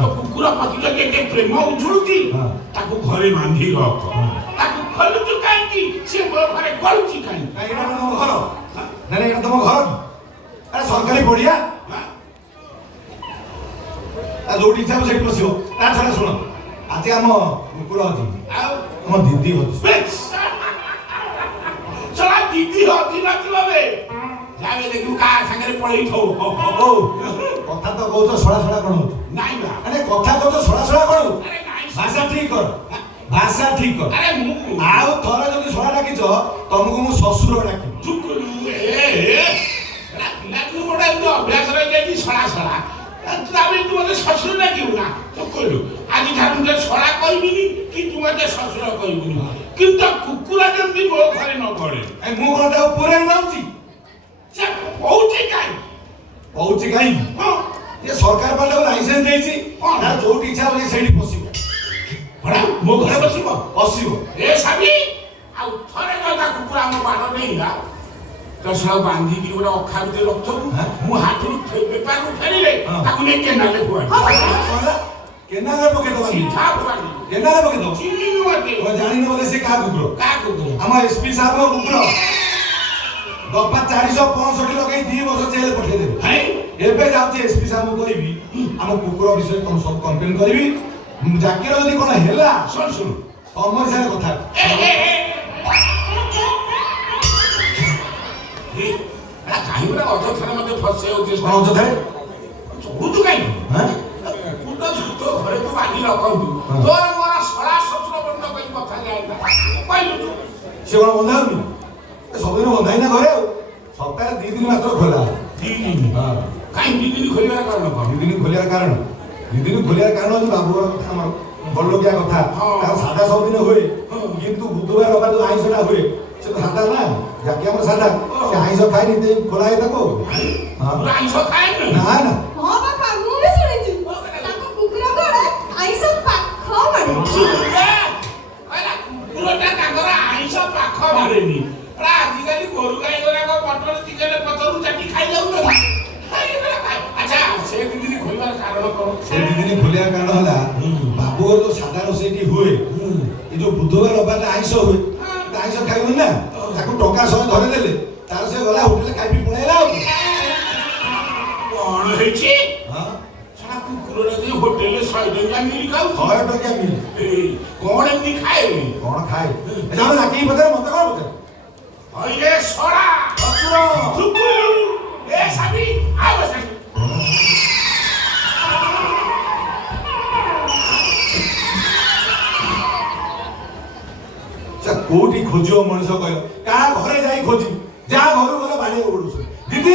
तो कुकुर पति के प्रेम उछुळुची ताकू घरे बांधी रख ताकू खोलुचु कांकी से मो घरे गळुची कांकी एटा तुम घर ना एटा तुम घर अरे सरकारी पड़िया जोटी इच्छा से पसियो ता छड़ा सुन आज आम कुकुर अछि आम दीदी अछि चला दीदी होती ना किलोबे जावे देखु का संगे पळई थो ओ कथा तो कहतो सडा सडा कोन नाही बा अरे कथा कहतो सडा सडा कोन अरे नाही भाषा ठीक कर भाषा ठीक कर अरे मु आउ थोड़ा जदी सडा डाकिछ तुमको मु ससुर डाकि चुकुलु ए तू मोडा तो अभ्यास रे जेती सडा सडा तू तू मते ससुर डाकिउ ना चुकुलु आज ठानु जे सडा कहबिनी कि तू मते ससुर कहबिनी किंतु कुकुरा जंती मो घरे न पड़े ए मु कोटा पूरे जाउची से पहुंची काई पहुंची काई हां ये सरकार बाले लाइसेंस देछि ना जोटी इच्छा होले सेठी पसिबो बड़ा मो घरे बसिबो पसिबो ए साबी आ थरे गदा कुकुरा हम बाडो नहीं ना तो सब बांधी की ओरा अखा भीतर रखथु मु हाथु बेपार को फेरिले ताकू ने केनाले हुआ केनाले पके दो सीधा हुआ केनाले पके दो चिनी नुआते ओ जानि न बोले से का कुकुर हम एसपी साहब को कुकुर गप्पा 465 लगे 2 वर्ष जेल पठे देबे है एबे जाउची एसपी साहब को कहबी हम कुकुर विषय तुम सब कंप्लेन करबी जाकीर जदी कोन हेला सुन सुन हमर सारे कथा ए काई बड़ा अजथरा मते फसे हो जे अजथा छोडु काई हां कुकुर तो घरे तो बांधी रखंतु तोर मोरा सडा ससुर बंद कई कथा जाय ना कहलु तू से कोन बंधाउनी सब दिन बंधाई ना घरे सप्ताह 2 दिन मात्र खोला 2 दिन हां काई 2 दिन खोलिया कारण कोन 2 दिन खोलिया कारण 2 दिन खोलिया कारण जो बाबू कथा हमर बड़ लोकिया कथा का सादा सब दिन होए किंतु बुधवार रविवार जो आइसटा होए से तो सादा ना जाके हमर सादा से आइस खाइ नहीं दे खोला है तको हां आइस खाइ ना ना हां बापा मु भी सुनिछु ताको कुकुरा घरे आइस पाख मारे कहला कुकुरटा काकर आइस पाख मारेनी pra आजिकाली गोरु गाई गोराको पटल चिकन पतरु चाटी खाइ जाउ न अच्छा से दिन खोलिबार कारण कोन से दिन खोलिया कारण होला बाबू जो सादा रोसेटी हुए ए जो बुधवार रविवार आइस हुए आइस खाइबो ना ताको टका सह धरे देले तार से गला होटल खाइ पी पळेला कोन हेछि हां सारा कुकुर रे होटल साइड या मिल खाउ 100 टका मिल कोन एमनी खाए कोन खाए जानो ना की बदर मत कोन बदर अरे सडा असुर चुकुलु ए साबी आ बस कोटी खोजियो मनुष्य कह का घरे जाई खोजी जा घर गला बाड़े ओडुस दीदी